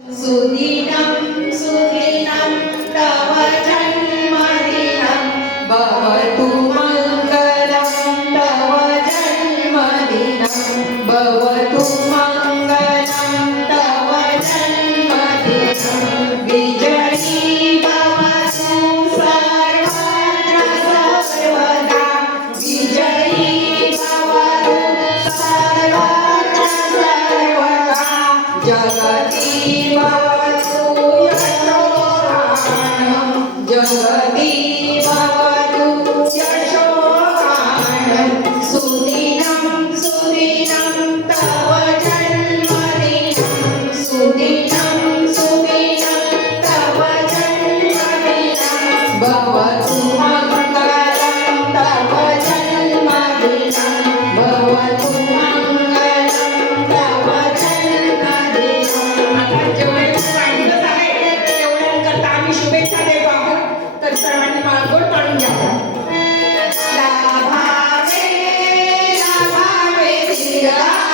सुदिनं सुदिनं तव जन्मदिनं भवतु मङ्गलं तव जन्मदिनं भवतु मङ्गलं तव जन्मदिनं विजयी भवतु सर्वत्र सर्वदा विजयी भवतु सर्वत्र सर्वदा जगति भवतु यशोगानं जगति भवतु यशोगानं सुदिनं सुदिनं तव जन्मदिनं सुदिनं सुदिनं तव जन्मदिनं भवतु मङ्गलं तव जन्मदिनं भवतु मङ्गलं तव जन्मदिनं जेवढे सांगितलं आहे तेवढ्यांकरता आम्ही शुभेच्छा देतो आहोत. तर सर्वांनी मागोल पाडून घ्या. लाभावे लाभावे श्रीराम